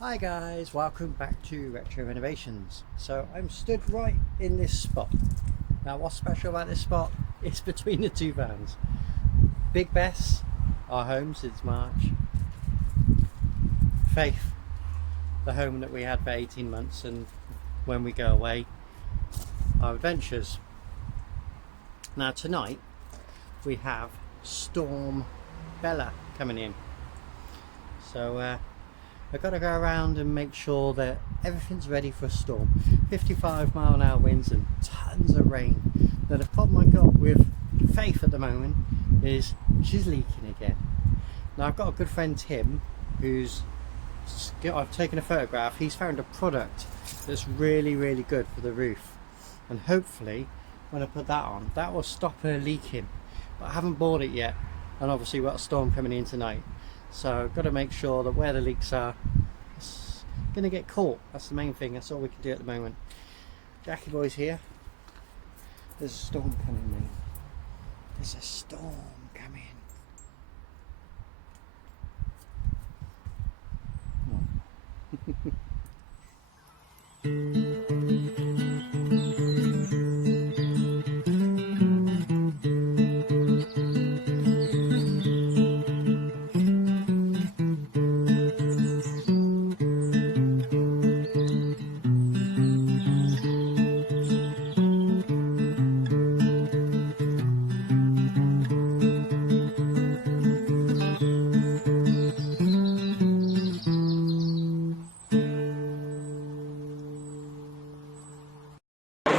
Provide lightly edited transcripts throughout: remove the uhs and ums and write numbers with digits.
Hi guys, welcome back to Retro Renovations. So I'm stood right in this spot. Now what's special about this spot? It's between the two vans. Big Bess, our home since March. Faith, the home that we had for 18 months, and when we go away, our adventures. Now tonight we have Storm Bella coming in. So I've got to go around and make sure that everything's ready for a storm. 55-mile-an-hour winds and tons of rain. Now the problem I've got with Faith at the moment is she's leaking again. Now I've got a good friend Tim I've taken a photograph. He's found a product that's really good for the roof, and hopefully when I put that on, that will stop her leaking. But I haven't bought it yet, and obviously we've got a storm coming in tonight. So I've got to make sure that where the leaks are, it's going to get caught. That's the main thing. That's all we can do at the moment. Jackie boy's here. There's a storm coming, mate. There's a storm coming.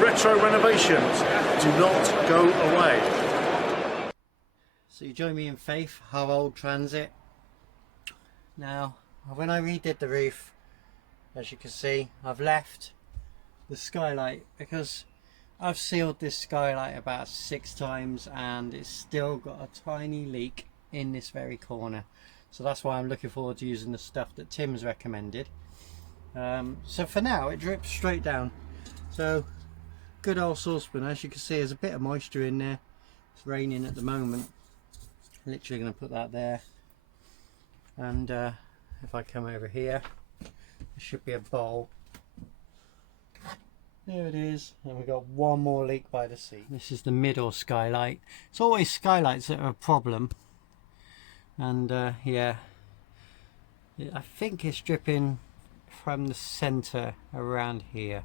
Retro renovations do not go away. So you join me in Faith, our old transit. Now, when I redid the roof, as you can see, I've left the skylight because I've sealed this skylight about 6 times and it's still got a tiny leak in this very corner. So that's why I'm looking forward to using the stuff that Tim's recommended. So for now, it drips straight down. So good old saucepan. As you can see, there's a bit of moisture in there. It's raining at the moment. Literally going to put that there, and if I come over here, there should be a bowl. There it is, and we've got one more leak by the seat. This is the middle skylight. It's always skylights that are a problem, and yeah, I think it's dripping from the center around here.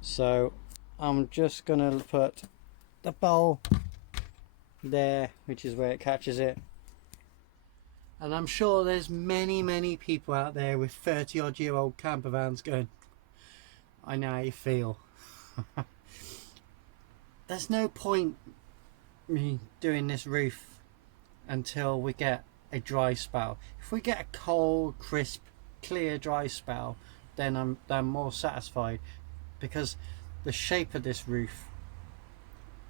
So I'm just gonna put the bowl there, which is where it catches it. And I'm sure there's many people out there with 30-odd-year-old camper vans going, I know how you feel. There's no point me doing this roof until we get a dry spell. If we get a cold, crisp, clear, dry spell, then I'm more satisfied, because the shape of this roof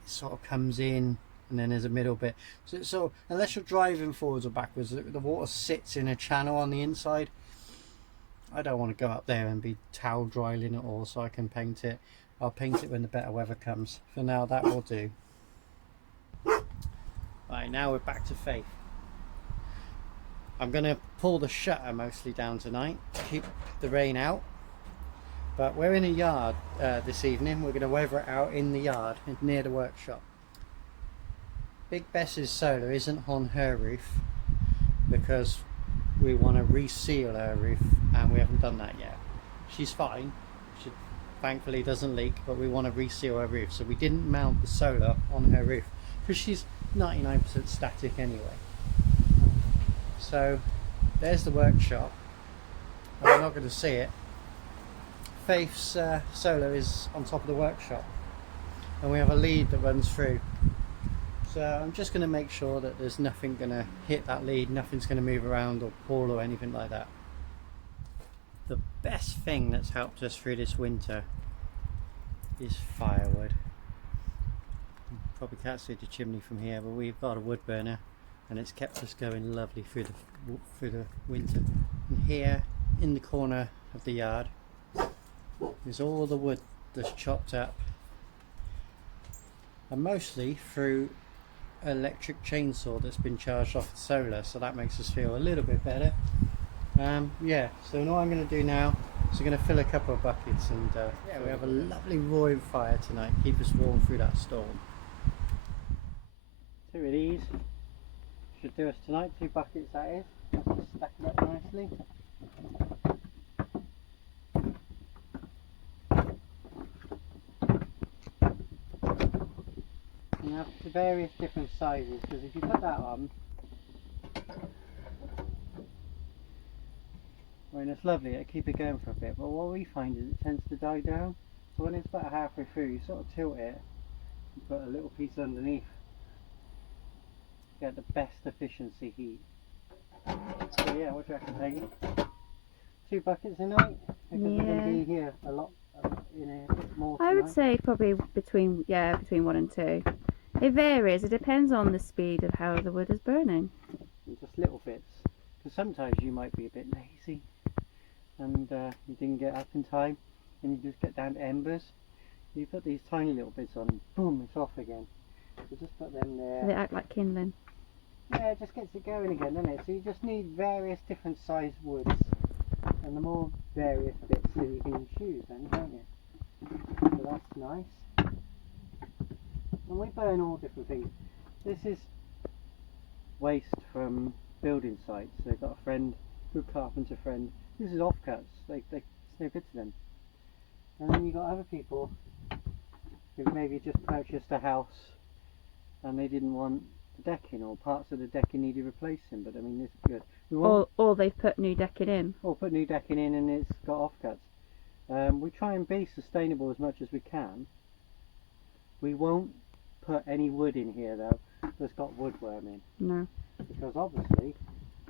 sort of comes in and then there's a middle bit. So unless you're driving forwards or backwards, the water sits in a channel on the inside. I don't want to go up there and be towel drying it all so I can paint it. I'll paint it when the better weather comes. For now, that will do. Right, now we're back to Faith. I'm going to pull the shutter mostly down tonight to keep the rain out. But we're in a yard this evening. We're going to weather it out in the yard near the workshop. Big Bess's solar isn't on her roof because we want to reseal her roof, and we haven't done that yet. She's fine. She thankfully doesn't leak, but we want to reseal her roof. So we didn't mount the solar on her roof because she's 99% static anyway. So there's the workshop. I'm not going to see it. Faith's solar is on top of the workshop, and we have a lead that runs through. So I'm just going to make sure that there's nothing going to hit that lead, nothing's going to move around or pull or anything like that. The best thing that's helped us through this winter is firewood. You probably can't see the chimney from here, but we've got a wood burner and it's kept us going lovely through the winter. And here in the corner of the yard is all the wood that's chopped up, and mostly through electric chainsaw that's been charged off the solar, so that makes us feel a little bit better. Yeah, so what I'm going to do now is I'm going to fill a couple of buckets and yeah, we have a lovely roaring fire tonight, keep us warm through that storm. 2 of these should do us tonight, 2 buckets that is, just stack them up nicely. And you have the various different sizes, because if you put that on, I mean, it's lovely, it'll keep it going for a bit, but what we find is it tends to die down. So when it's about halfway through, you sort of tilt it and put a little piece underneath. Get the best efficiency heat. So yeah, what do you reckon, Peggy? 2 buckets a night? Because we're going to be here a lot, in a bit more tonight. I would say probably between 1 and 2. It varies, it depends on the speed of how the wood is burning. And just little bits. Because sometimes you might be a bit lazy and you didn't get up in time and you just get down to embers. You put these tiny little bits on and boom, it's off again. So just put them there. They act like kindling. Yeah, it just gets it going again, doesn't it? So you just need various different size woods and the more various bits that you can choose then, don't you? So that's nice. And we burn all different things. This is waste from building sites. They've got a friend, good carpenter friend. This is offcuts. It's no good to them. And then you've got other people who maybe just purchased a house and they didn't want the decking, or parts of the decking needed replacing. But I mean, this is good. Or they've put new decking in. Or put new decking in and it's got offcuts. We try and be sustainable as much as we can. We won't put any wood in here though that's got woodworm in. No. Because obviously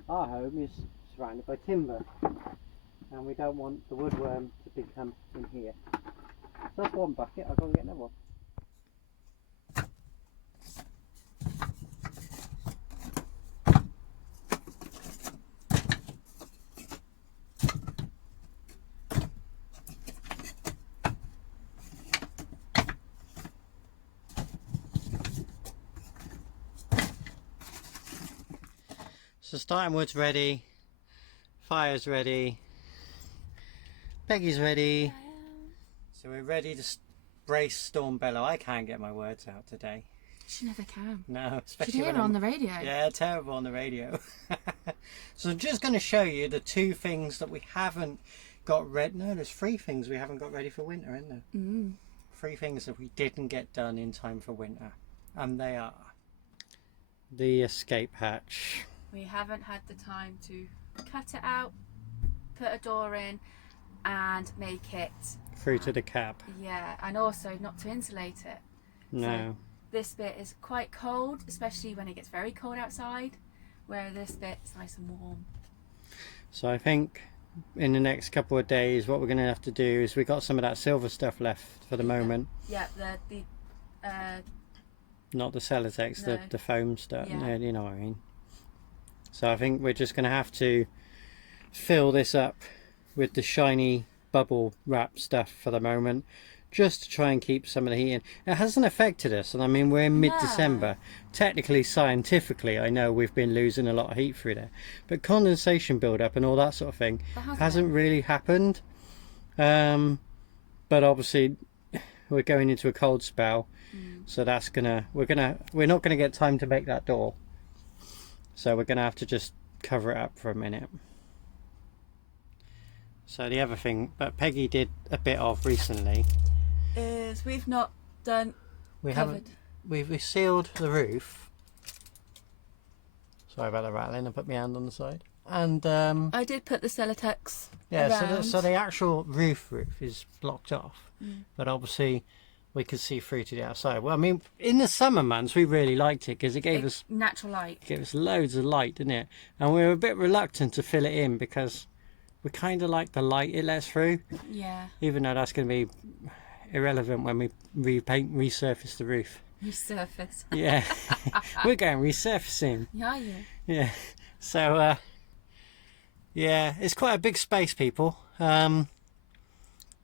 our home is surrounded by timber and we don't want the woodworm to become in here. So that's 1 bucket, I've got to get another one. So starting wood's ready, fire's ready, Peggy's ready, so we're ready to brace storm bellow. I can't get my words out today. She never can. No, especially She'd hear when her on the radio. Yeah, terrible on the radio. So I'm just going to show you the 2 things that we haven't got ready. No, there's 3 things we haven't got ready for winter, isn't there? 3 things that we didn't get done in time for winter, and they are the escape hatch. We haven't had the time to cut it out, put a door in and make it Through to the cab. Yeah, and also not to insulate it. No. So this bit is quite cold, especially when it gets very cold outside, where this bit is nice and warm. So I think in the next couple of days what we're going to have to do is we got some of that silver stuff left for the moment. Yeah, Not the Celotex, No. the foam stuff. Yeah. No, you know what I mean. So I think we're just going to have to fill this up with the shiny bubble wrap stuff for the moment, just to try and keep some of the heat in. It hasn't affected us, and I mean we're in mid-December. Technically, scientifically, I know we've been losing a lot of heat through there, but condensation build-up and all that sort of thing hasn't really happened. But obviously we're going into a cold spell, so that's we're not gonna get time to make that door. So we're going to have to just cover it up for a minute. So the other thing that Peggy did a bit of recently is we've not done we've sealed the roof. Sorry about the rattling, I put my hand on the side. And I did put the Celotex yeah, so the actual roof is blocked off, but obviously we could see through to the outside. Well, I mean, in the summer months we really liked it because it gave us natural light. Gave us loads of light, didn't it? And we were a bit reluctant to fill it in because we kind of like the light it lets through. Yeah. Even though that's going to be irrelevant when we resurface the roof. Resurface. Yeah, we're going resurfacing. Yeah. Yeah. So yeah, it's quite a big space, people. I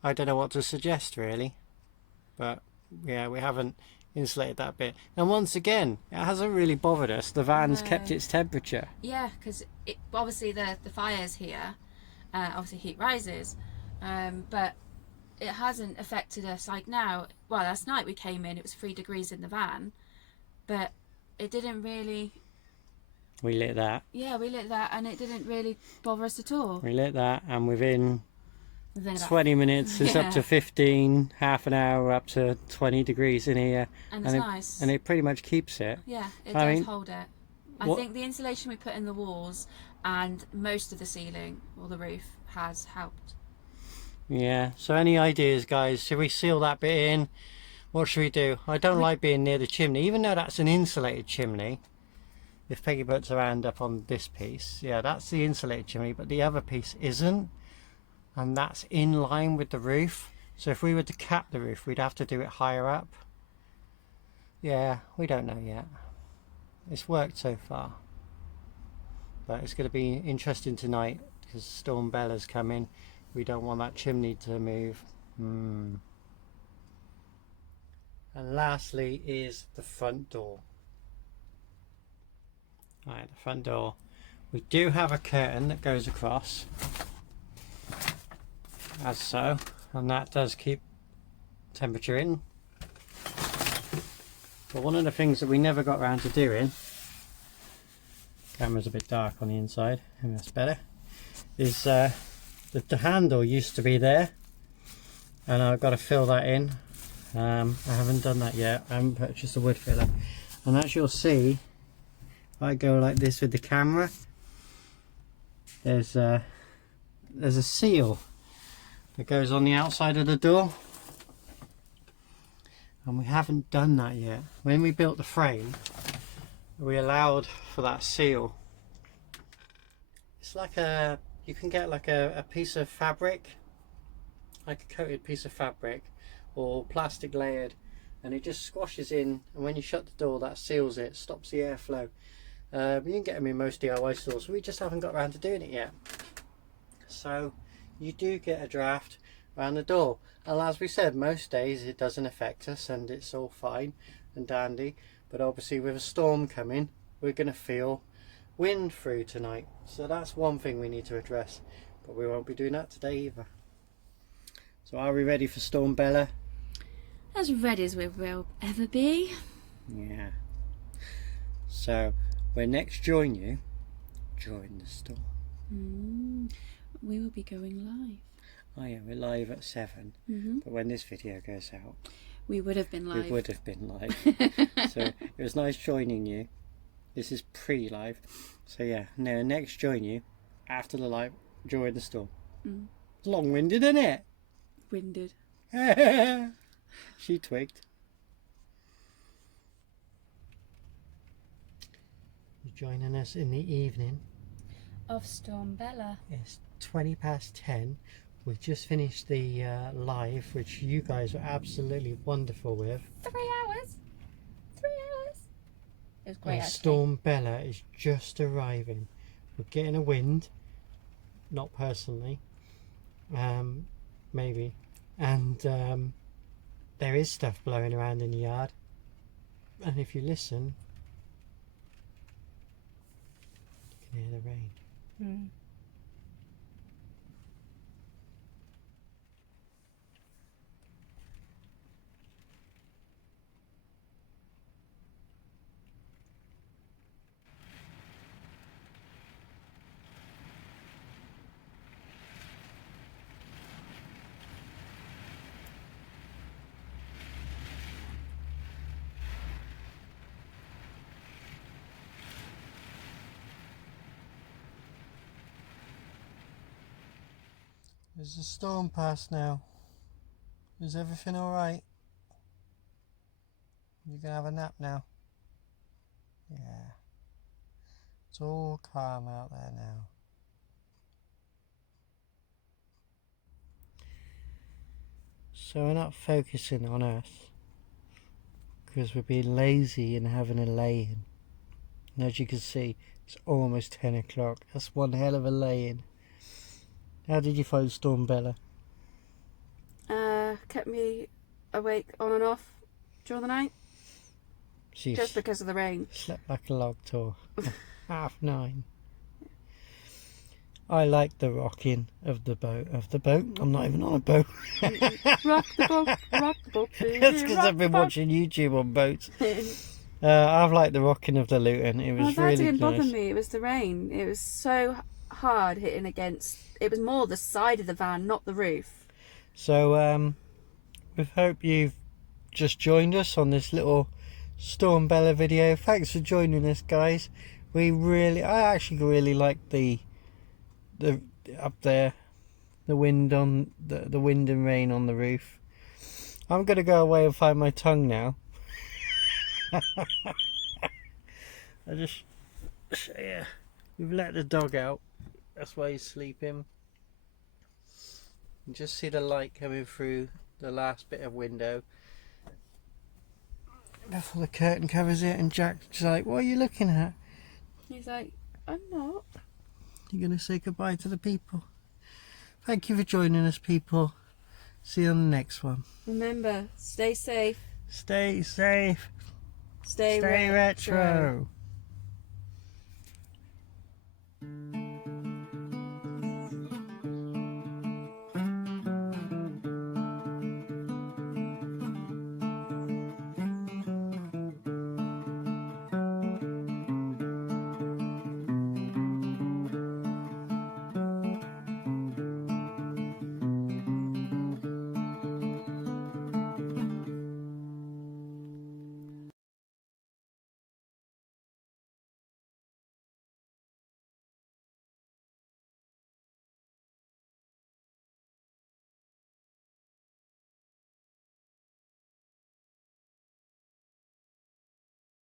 don't know what to suggest really. But yeah, we haven't insulated that bit. And once again, it hasn't really bothered us. The van's kept its temperature. Yeah, because obviously the fire's here, obviously heat rises, but it hasn't affected us. Like now, well, last night we came in, it was 3 degrees in the van, but it didn't really. We lit that. Yeah, we lit that, and it didn't really bother us at all. We lit that, and within About 20 minutes, it's up to 15, half an hour up to 20 degrees in here. and it's nice. And it pretty much keeps it. Yeah, it I does mean, hold it. I what- think the insulation we put in the walls and most of the ceiling or the roof has helped. Yeah, so any ideas, guys? Should we seal that bit in? What should we do? I don't like being near the chimney, even though that's an insulated chimney. If Peggy puts her hand up on this piece, yeah, that's the insulated chimney, but the other piece isn't, and that's in line with the roof. So if we were to cap the roof, we'd have to do it higher up. Yeah, we don't know yet. It's worked so far, but it's going to be interesting tonight because Storm Bella's coming. We don't want that chimney to move. And lastly is the front door. Right, the front door. We do have a curtain that goes across, as so, and that does keep temperature in. But one of the things that we never got around to doing, camera's a bit dark on the inside, and that's better, is the handle used to be there, and I've got to fill that in. I haven't done that yet. I haven't purchased a wood filler, and as you'll see, if I go like this with the camera, there's a seal that goes on the outside of the door, and we haven't done that yet. When we built the frame, we allowed for that seal. It's like you can get like a piece of fabric, like a coated piece of fabric or plastic layered, and it just squashes in, and when you shut the door that seals it, stops the airflow. You can get them in most DIY stores, we just haven't got around to doing it yet. So you do get a draft around the door, and as we said, most days it doesn't affect us and it's all fine and dandy, but obviously with a storm coming, we're going to feel wind through tonight, so that's one thing we need to address, but we won't be doing that today either. So are we ready for Storm Bella? As ready as we will ever be. Yeah. So when next join you, join the storm. We will be going live. Oh yeah, we're live at 7, but when this video goes out, we would have been live. we would have been live. So it was nice joining you. This is pre-live, so yeah, no, next join you after the live, join the storm. Long-winded, isn't it? Winded. She twigged. You're joining us in the evening. Of Storm Bella. It's 20 past 10. We've just finished the live, which you guys were absolutely wonderful with. 3 hours. 3 hours. It was great, And actually. Storm Bella is just arriving. We're getting a wind, not personally, maybe, and there is stuff blowing around in the yard, and if you listen, you can hear the rain. There's a storm past now. Is everything alright? You can have a nap now. Yeah. It's all calm out there now. So we're not focusing on us because we're being lazy and having a lay-in. And as you can see, it's almost 10 o'clock. That's one hell of a lay-in. How did you find Storm Bella? Kept me awake on and off during the night. She's just because of the rain. slept like a log till 9:30. I like the rocking of the boat. I'm not even on a boat. Rock the boat, baby. That's because rock I've been the boat. watching YouTube on boats. I've liked the rocking of the Luton. It was that really didn't bother nice. me. It was the rain. It was so hard hitting against. It was more the side of the van, not the roof. So we hope you've just joined us on this little Storm Bella video. Thanks for joining us, guys. I actually really like the up there, the wind and rain on the roof. I'm gonna go away and find my tongue now. Yeah, we've let the dog out. That's why he's sleeping. You just see the light coming through the last bit of window before the curtain covers it, and Jack's like, "What are you looking at?" He's like, I'm not. You're going to say goodbye to the people. Thank you for joining us, people. See you on the next one. Remember, stay safe. Stay safe. Stay Stay retro. retro.